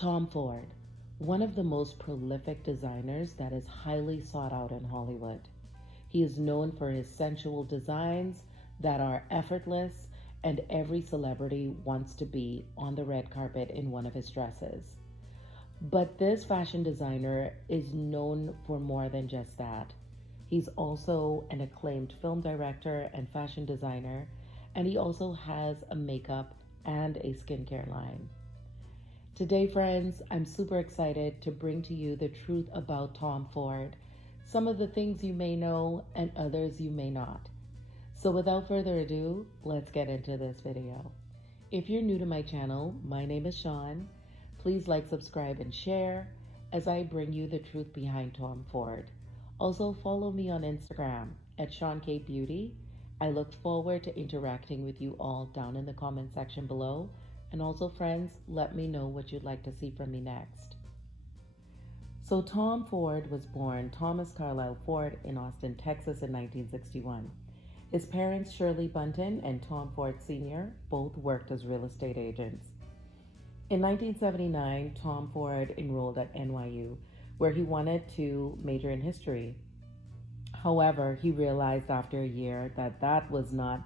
Tom Ford, one of the most prolific designers that is highly sought out in Hollywood. He is known for his sensual designs that are effortless, and every celebrity wants to be on the red carpet in one of his dresses. But this fashion designer is known for more than just that. He's also an acclaimed film director and fashion designer, and he also has a makeup and a skincare line. Today, friends, I'm super excited to bring to you the truth about Tom Ford, some of the things you may know and others you may not. So without further ado, let's get into this video. If you're new to my channel, my name is Sean. Please like, subscribe, and share as I bring you the truth behind Tom Ford. Also follow me on Instagram at Chantecaille Beauty. I look forward to interacting with you all down in the comment section below. And also, friends, let me know what you'd like to see from me next. So Tom Ford was born Thomas Carlisle Ford in Austin, Texas in 1961. His parents, Shirley Burton and Tom Ford Sr., both worked as real estate agents. In 1979, Tom Ford enrolled at NYU, where he wanted to major in history. However, he realized after a year that that was not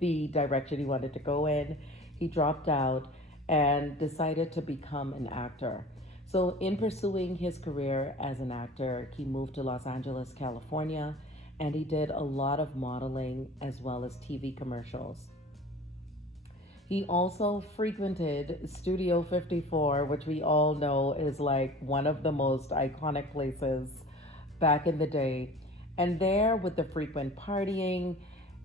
the direction he wanted to go in. He dropped out and decided to become an actor. So in pursuing his career as an actor, he moved to Los Angeles, California, and he did a lot of modeling as well as TV commercials. He also frequented Studio 54, which we all know is like one of the most iconic places back in the day. And there, with the frequent partying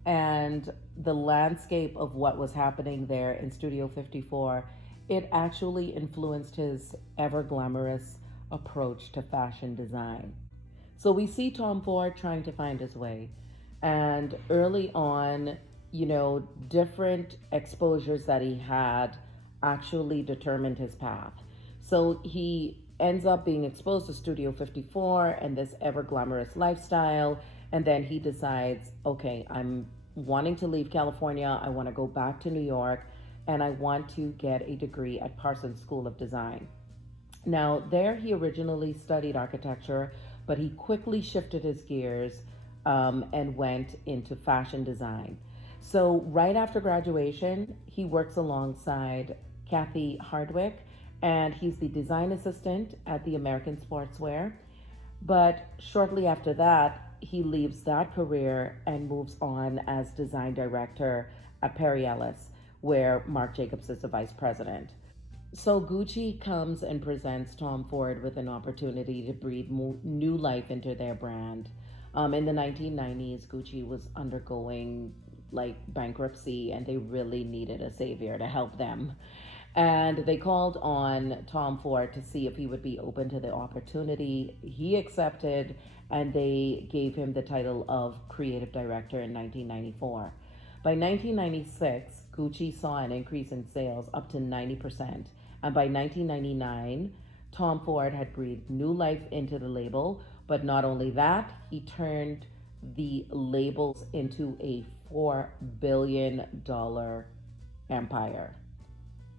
and the landscape of what was happening there in Studio 54, it actually influenced his ever glamorous approach to fashion design. So we see Tom Ford trying to find his way. And early on, different exposures that he had actually determined his path. So he ends up being exposed to Studio 54 and this ever glamorous lifestyle. And then he decides, okay, I'm wanting to leave California. I want to go back to New York, and I want to get a degree at Parsons School of Design. Now, there he originally studied architecture, but he quickly shifted his gears and went into fashion design. So right after graduation, he works alongside Kathy Hardwick, and he's the design assistant at the American Sportswear. But shortly after that, he leaves that career and moves on as design director at Perry Ellis, where Marc Jacobs is the vice president. So Gucci comes and presents Tom Ford with an opportunity to breathe new life into their brand. In the 1990s, Gucci was undergoing bankruptcy, and they really needed a savior to help them. And they called on Tom Ford to see if he would be open to the opportunity. He accepted, and they gave him the title of creative director in 1994. By 1996, Gucci saw an increase in sales up to 90%. And by 1999, Tom Ford had breathed new life into the label. But not only that, he turned the labels into a $4 billion empire.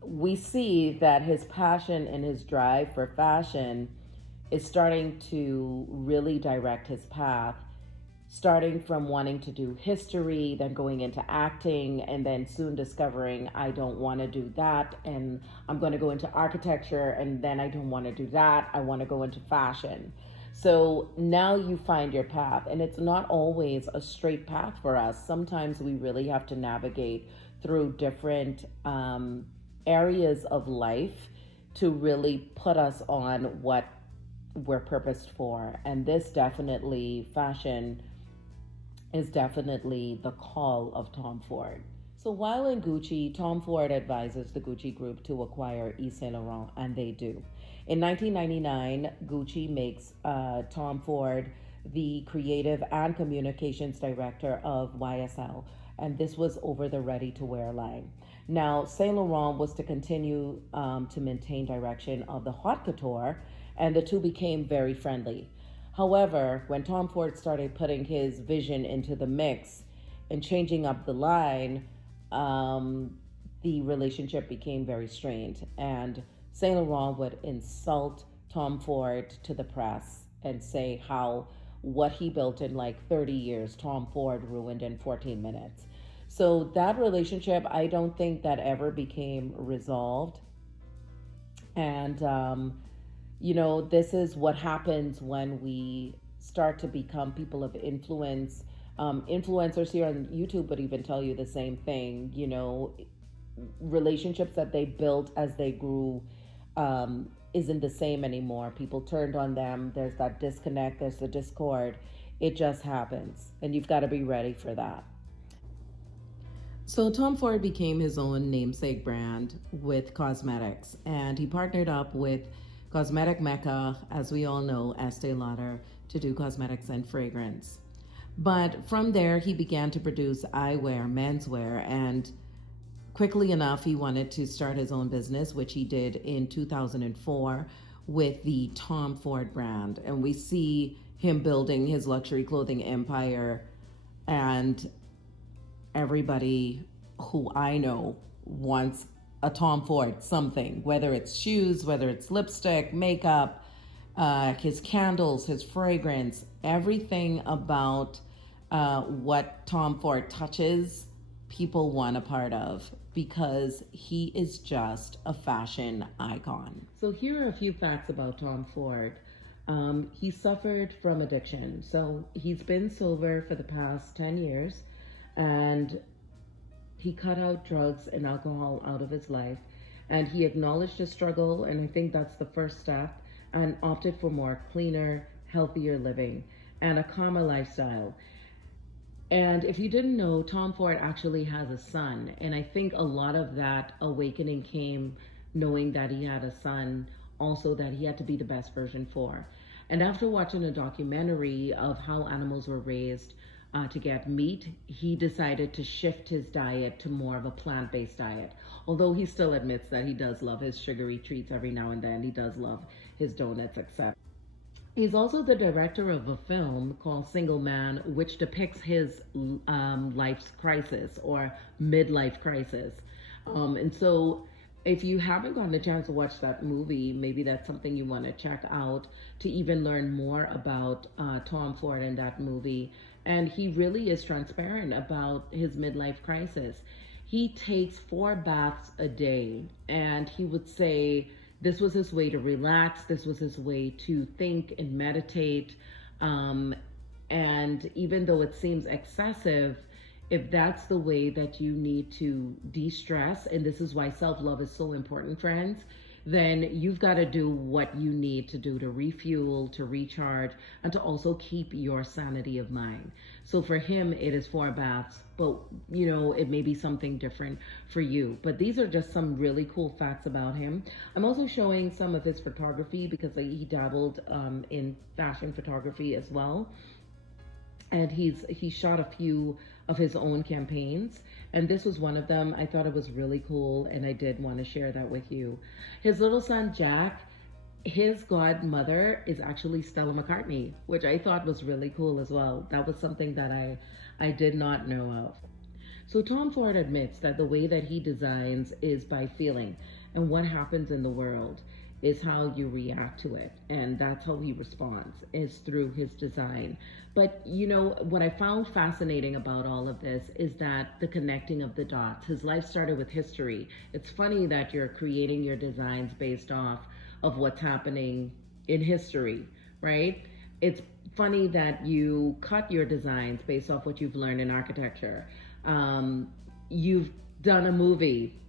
We see that his passion and his drive for fashion is starting to really direct his path, starting from wanting to do history, then going into acting, and then soon discovering, I don't want to do that, and I'm going to go into architecture, and then I don't want to do that, I want to go into fashion. So now you find your path, and it's not always a straight path for us. Sometimes we really have to navigate through different areas of life to really put us on what we're purposed for. And this definitely, fashion is definitely the call of Tom Ford. So while in Gucci, Tom Ford advises the Gucci group to acquire Yves Saint Laurent, and they do. In 1999, Gucci makes Tom Ford the creative and communications director of YSL, and this was over the ready-to-wear line. Now, Saint Laurent was to continue to maintain direction of the haute couture, and the two became very friendly. However, when Tom Ford started putting his vision into the mix and changing up the line, the relationship became very strained. And Saint Laurent would insult Tom Ford to the press and say how what he built in like 30 years, Tom Ford ruined in 14 minutes. So that relationship, I don't think that ever became resolved. And, this is what happens when we start to become people of influence. Influencers here on YouTube would even tell you the same thing. Relationships that they built as they grew isn't the same anymore. People turned on them. There's that disconnect, there's the discord. It just happens. And you've got to be ready for that. So Tom Ford became his own namesake brand with cosmetics, and he partnered up with cosmetic mecca, as we all know, Estee Lauder, to do cosmetics and fragrance. But from there, he began to produce eyewear, menswear, and quickly enough, he wanted to start his own business, which he did in 2004 with the Tom Ford brand. And we see him building his luxury clothing empire, and everybody who I know wants a Tom Ford something, whether it's shoes, whether it's lipstick, makeup, his candles, his fragrance, everything about what Tom Ford touches, people want a part of because he is just a fashion icon. So here are a few facts about Tom Ford. He suffered from addiction. So he's been sober for the past 10 years, and he cut out drugs and alcohol out of his life. And he acknowledged his struggle, and I think that's the first step, and opted for more cleaner, healthier living and a calmer lifestyle. And if you didn't know, Tom Ford actually has a son. And I think a lot of that awakening came knowing that he had a son, also that he had to be the best version for. And after watching a documentary of how animals were raised to get meat, he decided to shift his diet to more of a plant-based diet. Although he still admits that he does love his sugary treats every now and then. He does love his donuts, etc. He's also the director of a film called Single Man, which depicts his life's crisis or midlife crisis. And so if you haven't gotten a chance to watch that movie, maybe that's something you want to check out to even learn more about Tom Ford in that movie. And he really is transparent about his midlife crisis. He takes 4 baths a day, and he would say this was his way to relax. This was his way to think and meditate. And even though it seems excessive, if that's the way that you need to de-stress, and this is why self-love is so important, friends, then you've got to do what you need to do to refuel, to recharge, and to also keep your sanity of mind. So for him, it is 4 baths, but it may be something different for you. But these are just some really cool facts about him. I'm also showing some of his photography because he dabbled in fashion photography as well. And he shot a few of his own campaigns, and this was one of them. I thought it was really cool, and I did want to share that with you. His little son Jack, his godmother is actually Stella McCartney, which I thought was really cool as well. That was something that I did not know of. So Tom Ford admits that the way that he designs is by feeling, and what happens in the world is how you react to it, and that's how he responds, is through his design. But what I found fascinating about all of this is that the connecting of the dots. His life started with history. It's funny that you're creating your designs based off of what's happening in history, right? It's funny that you cut your designs based off what you've learned in architecture. You've done a movie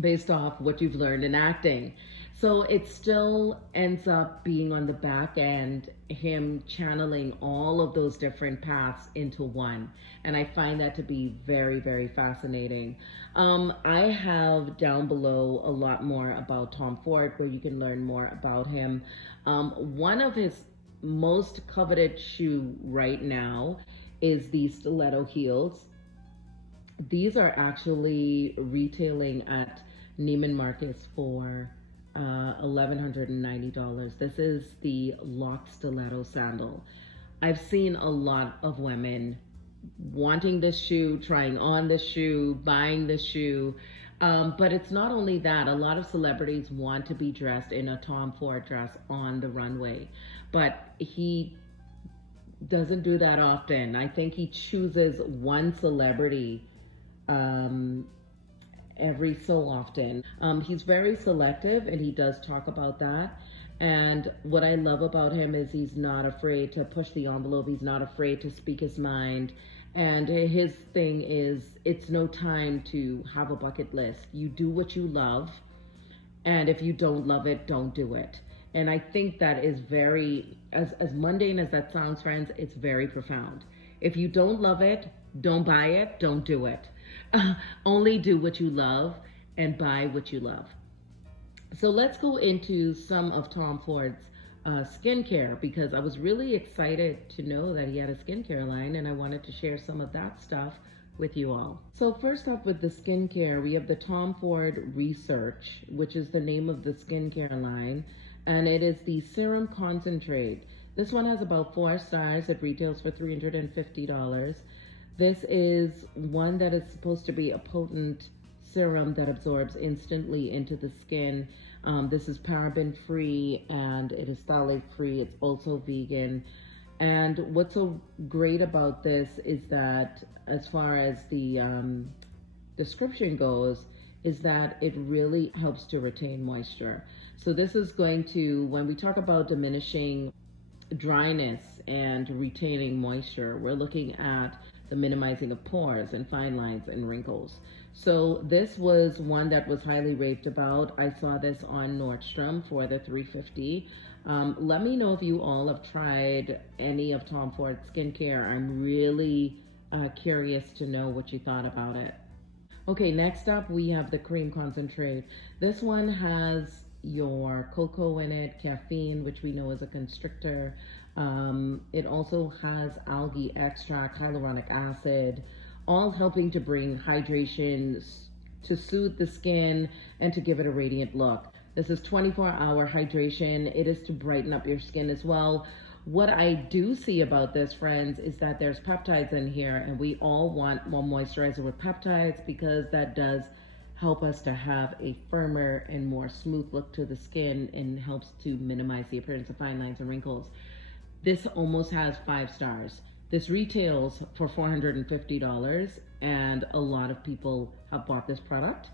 based off what you've learned in acting. So it still ends up being on the back end, him channeling all of those different paths into one. And I find that to be very, very fascinating. I have down below a lot more about Tom Ford where you can learn more about him. One of his most coveted shoe right now is the stiletto heels. These are actually retailing at Neiman Marcus for $1,190. This is the lock stiletto sandal. I've seen a lot of women wanting this shoe, trying on this shoe, buying this shoe. But it's not only that. A lot of celebrities want to be dressed in a Tom Ford dress on the runway, but he doesn't do that often. I think he chooses one celebrity um, every so often. He's very selective, and he does talk about that. And what I love about him is he's not afraid to push the envelope. He's not afraid to speak his mind. And his thing is, it's no time to have a bucket list. You do what you love, and if you don't love it, don't do it. And I think that is very, as mundane as that sounds, friends, it's very profound. If you don't love it, don't buy it, don't do it. Only do what you love and buy what you love. So let's go into some of Tom Ford's skincare, because I was really excited to know that he had a skincare line, and I wanted to share some of that stuff with you all. So first up with the skincare, we have the Tom Ford Research, which is the name of the skincare line, and it is the serum concentrate. This one has about 4 stars. It retails for $350. This is one that is supposed to be a potent serum that absorbs instantly into the skin. This is paraben free and it is phthalate free. It's also vegan. And what's so great about this is that, as far as the description goes, is that it really helps to retain moisture. So this is going to, when we talk about diminishing dryness and retaining moisture, we're looking at the minimizing of pores and fine lines and wrinkles. So this was one that was highly raved about. I saw this on Nordstrom for the $350. Let me know if you all have tried any of Tom Ford's skincare. I'm really curious to know what you thought about it. Okay, next up we have the cream concentrate. This one has your cocoa in it, caffeine, which we know is a constrictor. It also has algae extract, hyaluronic acid, all helping to bring hydration, to soothe the skin, and to give it a radiant look. This is 24-hour hydration. It is to brighten up your skin as well. What I do see about this, friends, is that there's peptides in here, and we all want more moisturizer with peptides, because that does help us to have a firmer and more smooth look to the skin and helps to minimize the appearance of fine lines and wrinkles. This almost has 5 stars. This retails for $450, and a lot of people have bought this product,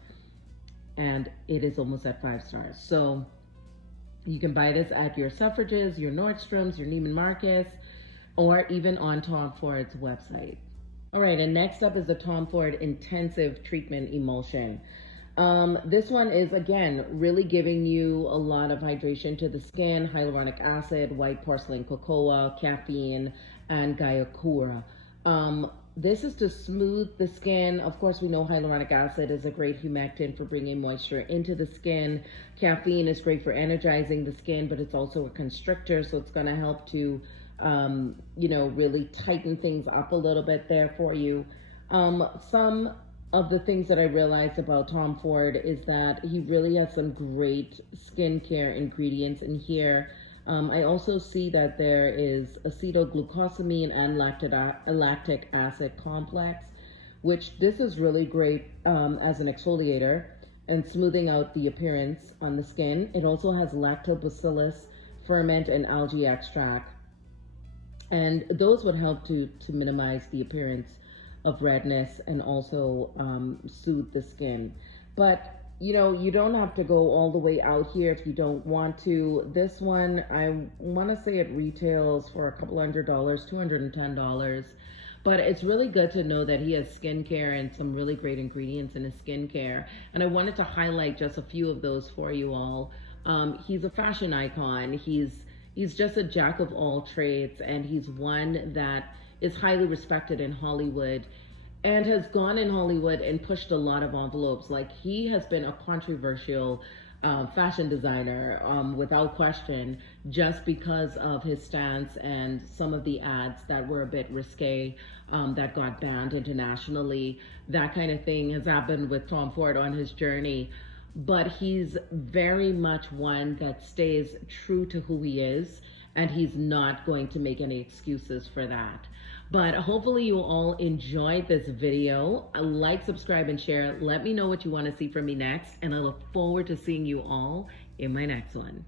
and it is almost at 5 stars. So you can buy this at your Selfridges, your Nordstroms, your Neiman Marcus, or even on Tom Ford's website. All right, and next up is the Tom Ford Intensive Treatment Emulsion. This one is, again, really giving you a lot of hydration to the skin, hyaluronic acid, white porcelain cocoa, caffeine, and guayacura. This is to smooth the skin. Of course, we know hyaluronic acid is a great humectant for bringing moisture into the skin. Caffeine is great for energizing the skin, but it's also a constrictor, so it's going to help to really tighten things up a little bit there for you. Some of the things that I realized about Tom Ford is that he really has some great skincare ingredients in here. I also see that there is acetylglucosamine and lactic acid complex, which this is really great as an exfoliator and smoothing out the appearance on the skin. It also has lactobacillus ferment and algae extract, and those would help to minimize the appearance of redness and also soothe the skin. But you don't have to go all the way out here if you don't want to. This one, I want to say it retails for a couple $100, $210. But it's really good to know that he has skincare and some really great ingredients in his skincare. And I wanted to highlight just a few of those for you all. He's a fashion icon. He's just a jack of all trades, and he's one that is highly respected in Hollywood and has gone in Hollywood and pushed a lot of envelopes. Like, he has been a controversial fashion designer without question, just because of his stance and some of the ads that were a bit risque, that got banned internationally. That kind of thing has happened with Tom Ford on his journey. But he's very much one that stays true to who he is, and he's not going to make any excuses for that. But hopefully you all enjoyed this video. Like, subscribe, and share. Let me know what you want to see from me next, and I look forward to seeing you all in my next one.